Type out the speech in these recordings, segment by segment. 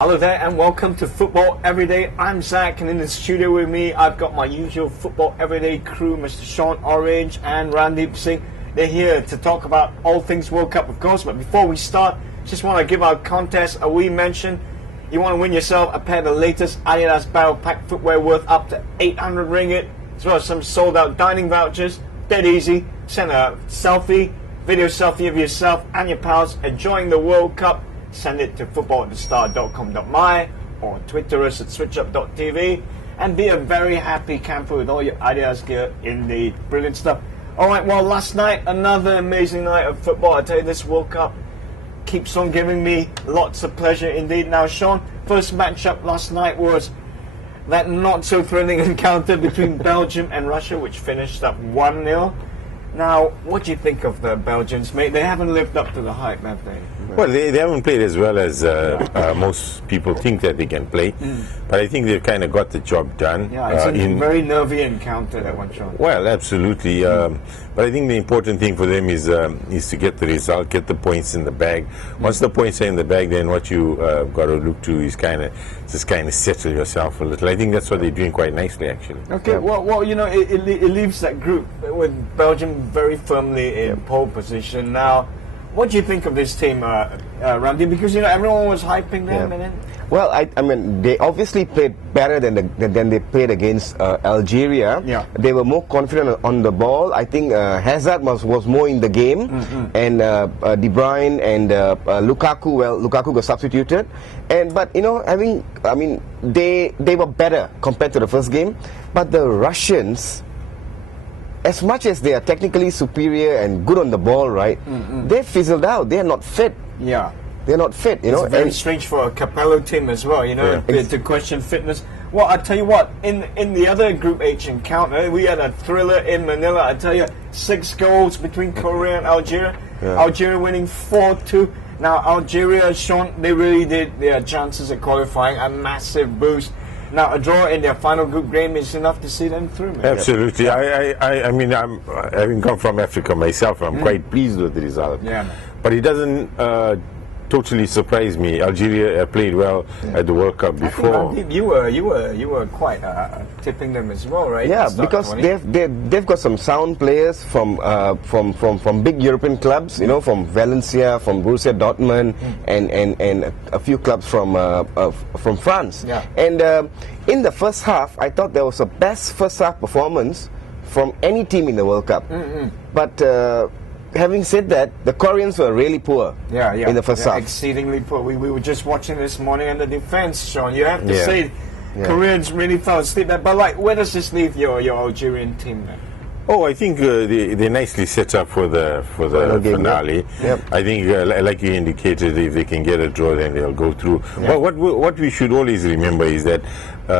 Hello there and welcome to Football Everyday. I'm Zach and in the studio with me I've got my usual Football Everyday crew, Mr. Sean Orange and Randeep Singh. They're here to talk about all things World Cup of course, but before we start, just want to give our contest a wee mention. You want to win yourself a pair of the latest Adidas Battle Pack footwear worth up to 800 ringgit, as well as some sold out dining vouchers. Dead easy. Send a video selfie of yourself and your pals enjoying the World Cup. Send it to football@thestar.com.my or Twitter us at switchup.tv and be a very happy camper with all your Adidas gear indeed. Brilliant stuff. Alright, well last night, another amazing night of football. I tell you, this World Cup keeps on giving me lots of pleasure indeed. Now Sean, first matchup last night was that not so thrilling encounter between Belgium and Russia, which finished up 1-0. Now, what do you think of the Belgians, mate? They haven't lived up to the hype, have they? Well, they haven't played as well as most people think that they can play. But I think they've kind of got the job done. Yeah, it's a very nervy encounter, that one, Sean. Well, absolutely. But I think the important thing for them is to get the result, get the points in the bag. Once the points are in the bag, then what you got to look to is just settle yourself a little. I think that's what they're doing quite nicely, actually. Okay, well, you know, it leaves that group with Belgium very firmly in pole position. Now, what do you think of this team, Randy? Because, you know, everyone was hyping them. And then... Well, I mean, they obviously played better than they played against Algeria. Yeah. They were more confident on the ball. I think Hazard was more in the game, and De Bruyne and Lukaku. Well, Lukaku got substituted, but you know, they were better compared to the first game. But the Russians, as much as they are technically superior and good on the ball, right? They fizzled out. They are not fit. Yeah. They're not fit, you know. It's very strange for a Capello team as well, you know, to question fitness. Well, I tell you what, in the other Group H encounter, we had a thriller in Manila. I tell you, 6 goals between Korea and Algeria. Yeah. Algeria winning 4-2. Now, Algeria, Sean, they really did their chances of qualifying a massive boost. Now, a draw in their final group game is enough to see them through, man. Absolutely. Yeah. I mean, having come from Africa myself, I'm quite pleased with the result. Yeah, man. But it doesn't totally surprise me. Algeria played well at the World Cup before. I think, you were quite tipping them as well, right? Yeah, because they've got some sound players from big European clubs, you know, from Valencia, from Borussia Dortmund, and a few clubs from France. Yeah. And in the first half, I thought there was the best first half performance from any team in the World Cup. But having said that, the Koreans were really poor in the first half. Exceedingly poor. We were just watching this morning and the defense, Sean. You have to say Koreans really fell asleep there. But like, where does this leave your Algerian team then? Oh, I think they're nicely set up for the finale. Yep. I think, like you indicated, if they can get a draw, then they'll go through. Well, what we should always remember is that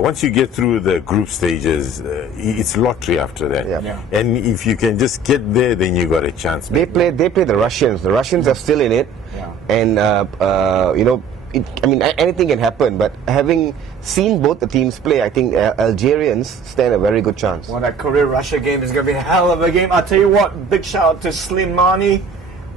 once you get through the group stages, it's lottery after that. Yeah. And if you can just get there, then you got a chance. They play the Russians. The Russians are still in it, and you know. Anything can happen, but having seen both the teams play, I think Algerians stand a very good chance. Well, that Korea-Russia game is going to be a hell of a game. I'll tell you what, big shout out to Slimani.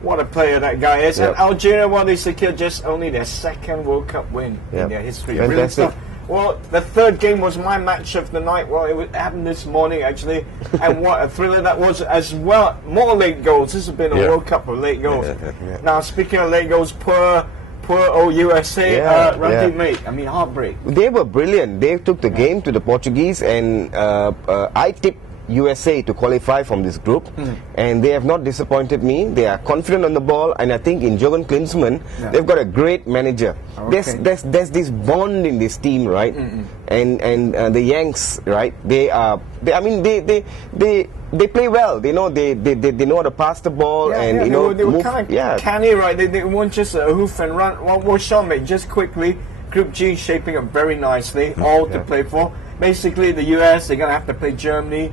What a player that guy is. And Algeria, well, they secured just only their 2nd World Cup win in their history. Brilliant stuff. Well, the third game was my match of the night. Well, it happened this morning, actually. And what a thriller that was as well. More late goals. This has been a World Cup of late goals. Now, speaking of late goals, poor old USA, mate. I mean, heartbreak. They were brilliant. They took the game to the Portuguese, and I tipped USA to qualify from this group, and they have not disappointed me. They are confident on the ball, and I think in Jürgen Klinsmann, they've got a great manager. Okay. There's this bond in this team, right? And the Yanks, right? They play well. They know they know how to pass the ball, they were kind of canny, right? They weren't just a hoof and run. Well, Sean, mate, just quickly, Group G shaping up very nicely, all to play for. Basically, the US, they're going to have to play Germany.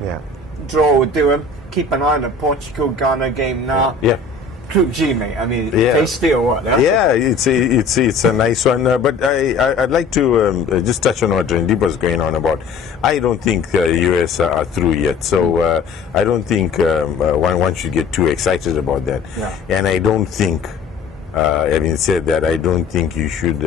Draw would do them. Keep an eye on the Portugal-Ghana game now. Group G, mate. I mean, tasty or what? Yeah, it's a nice one. But I'd like to just touch on what Randeep was going on about. I don't think the US are through yet, so I don't think one should get too excited about that. And I don't think, having said that, I don't think you should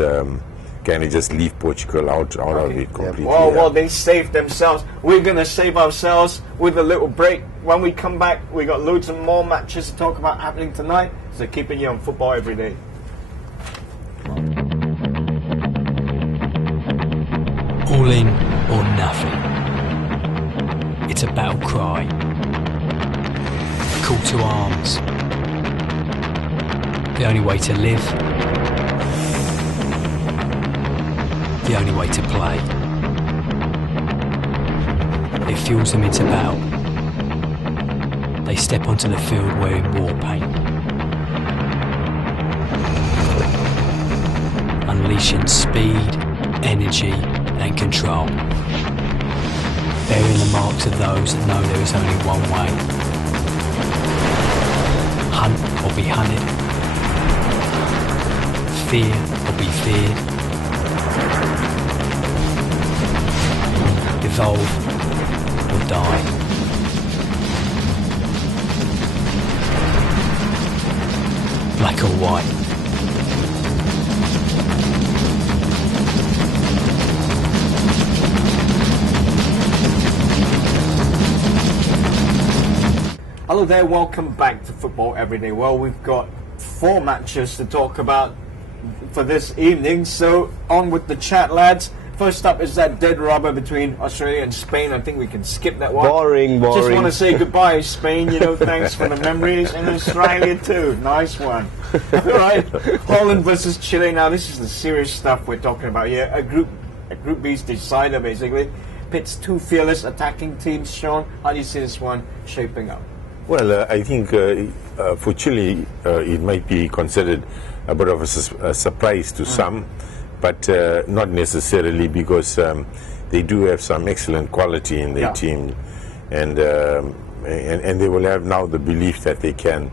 kind of just leave Portugal out of it completely. Well, they saved themselves. We're going to save ourselves with a little break. When we come back, we got loads of more matches to talk about happening tonight. So keep it here on Football Every Day. All in or nothing. It's a battle cry. A call to arms. The only way to live. The only way to play. It fuels them into battle. They step onto the field wearing war paint. Unleashing speed, energy and control. Bearing the marks of those that know there is only one way. Hunt or be hunted. Fear or be feared. Evolve or die. Black or white. Hello there, welcome back to Football Everyday. Well, we've got 4 matches to talk about for this evening, so on with the chat, lads. First up is that dead rubber between Australia and Spain. I think we can skip that one. Boring. Just want to say goodbye, Spain. Thanks for the memories. And Australia too. Nice one. All right. Holland versus Chile. Now, this is the serious stuff we're talking about here. A Group B's decider, basically. Pits 2 fearless attacking teams. Sean, how do you see this one shaping up? Well, I think for Chile, it might be considered a bit of a surprise to some, but not necessarily, because they do have some excellent quality in their team, and they will have now the belief that they can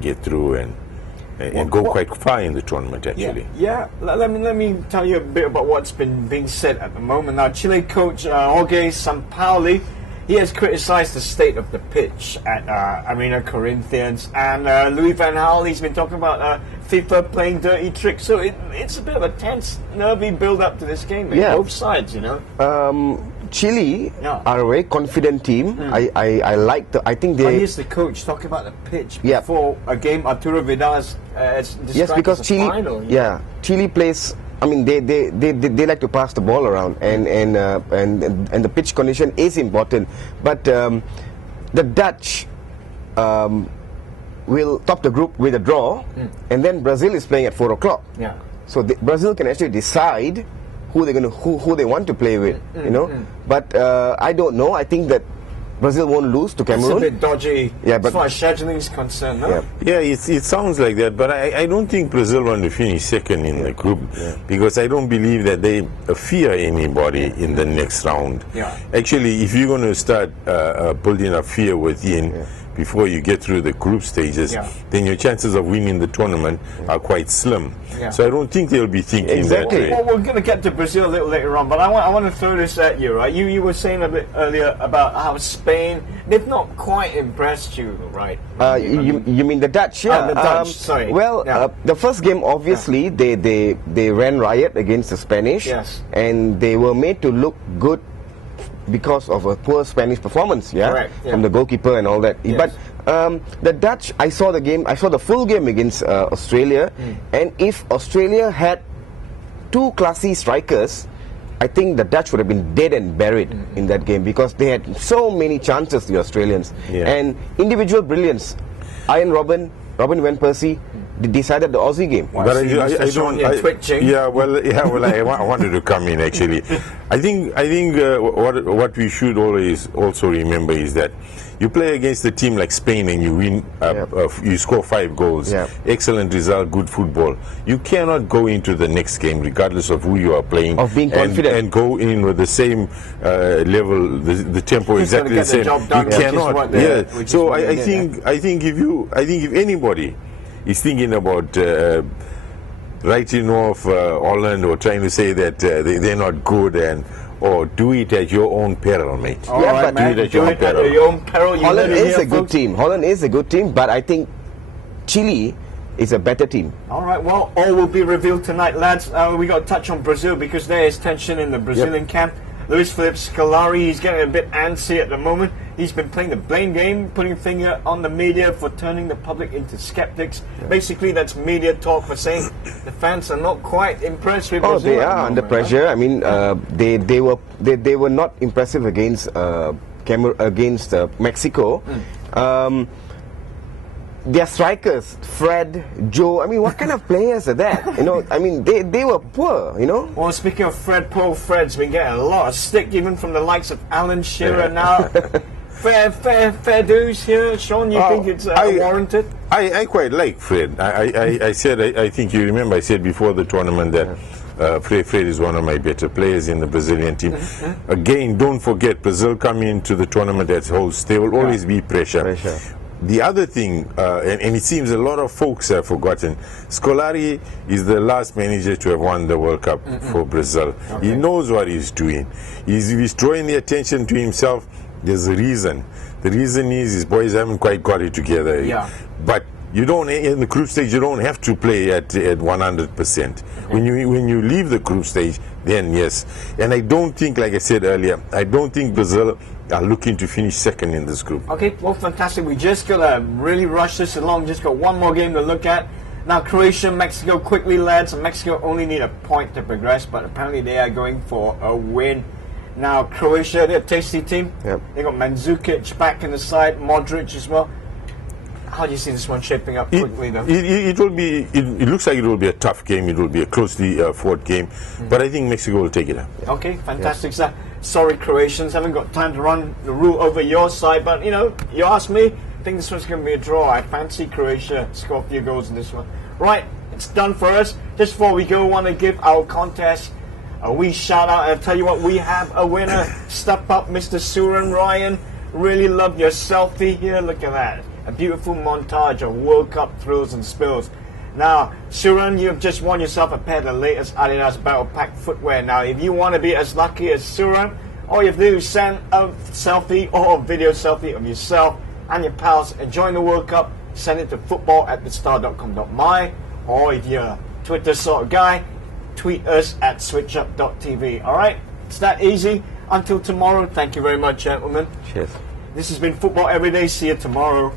get through and go quite far in the tournament, actually. Yeah. Let me tell you a bit about what's been being said at the moment. Now, Chile coach Jorge Sampaoli, he has criticised the state of the pitch at Arena Corinthians, and Louis van Gaal, he's been talking about FIFA playing dirty tricks. So it's a bit of a tense, nervy build-up to this game, both sides, Chile are a very confident team. I like I think they. Here's the coach talking about the pitch before a game. Arturo Vidal is described because as Chile, final. Chile plays. I mean, they like to pass the ball around, and the pitch condition is important. But the Dutch will top the group with a draw, and then Brazil is playing at 4 o'clock. Yeah. So Brazil can actually decide who they want to play with, But I don't know. I think that Brazil won't lose to Cameroon. It's a bit dodgy as far as scheduling is concerned, no? Yeah, it sounds like that, but I don't think Brazil want to finish second in the group, because I don't believe that they fear anybody in the next round. Yeah. Actually, if you're going to start building up fear within before you get through the group stages, then your chances of winning the tournament are quite slim. Yeah. So I don't think they'll be thinking that way. Well, we're going to get to Brazil a little later on, but I want to throw this at you, right? You were saying a bit earlier about how Spain, they've not quite impressed you, right? You mean the Dutch? Yeah, the Dutch, sorry. Well, the first game, obviously, they ran riot against the Spanish, and they were made to look good because of a poor Spanish performance, from the goalkeeper and all that. But the Dutch, I saw the full game against Australia, and if Australia had 2 classy strikers, I think the Dutch would have been dead and buried in that game, because they had so many chances, the Australians, and individual brilliance. Ian Robben van Persie decided the Aussie game. But I don't. Twitching. I wanted to come in, actually. I think what we should always also remember is that you play against a team like Spain and you win, you score 5 goals. Excellent result, good football. You cannot go into the next game, regardless of who you are playing, of being confident, and go in with the same level, the tempo exactly the same. You cannot. So I think if anybody is thinking about writing off Holland or trying to say that they're not good, or do it at your own peril, mate. But do it at your own peril. Holland is a good team. Holland is a good team, but I think Chile is a better team. All right, well, all will be revealed tonight, lads. We got to touch on Brazil because there is tension in the Brazilian camp. Luis Felipe Scolari, he's getting a bit antsy at the moment. He's been playing the blame game, putting finger on the media for turning the public into skeptics. Basically, that's media talk for saying the fans are not quite impressed with Brazil. They are under pressure. I mean, they were not impressive against against Mexico. Their strikers, Fred, Joe. I mean, what kind of players are that? You know, I mean, they were poor. You know. Well, speaking of Fred, poor Fred's been getting a lot of stick, even from the likes of Alan Shearer now. Fair dues here, Sean. You think it's warranted? I quite like Fred. I said I think you remember I said before the tournament that. Fred is one of my better players in the Brazilian team. Again, don't forget, Brazil coming into the tournament as hosts, there will always be pressure. The other thing, and it seems a lot of folks have forgotten, Scolari is the last manager to have won the World Cup for Brazil. He knows what he's doing. He's drawing the attention to himself. There's a reason. The reason is his boys haven't quite got it together. But you don't, in the group stage, you don't have to play at 100%. When you leave the group stage, then yes. And I don't think, like I said earlier, I don't think Brazil are looking to finish second in this group. Okay, well, fantastic. We just got to really rush this along. Just got one more game to look at. Now, Croatia, Mexico, quickly, lads. Mexico only need a point to progress, but apparently they are going for a win. Now, Croatia, they're a tasty team. They got Mandzukic back in the side, Modric as well. How do you see this one shaping up quickly, though? It will be. It looks like it will be a tough game. It will be a closely fought game, but I think Mexico will take it up. Okay, fantastic. Sorry, Croatians, haven't got time to run the rule over your side, but you know, you ask me, I think this one's going to be a draw. I fancy Croatia score a few goals in this one. Right, it's done for us. Just before we go, I want to give our contest a wee shout out. I'll tell you what, we have a winner. Step up, Mr. Suran Ryan. Really love your selfie here. Look at that. A beautiful montage of World Cup thrills and spills. Now, Suran, you've just won yourself a pair of the latest Adidas Battle Pack footwear. Now, if you want to be as lucky as Suran, all you have to do is send a selfie or a video selfie of yourself and your pals enjoying the World Cup. Send it to football@thestar.com.my, or if you're a Twitter sort of guy, tweet us at switchup.tv. All right? It's that easy. Until tomorrow, thank you very much, gentlemen. Cheers. This has been Football Every Day. See you tomorrow.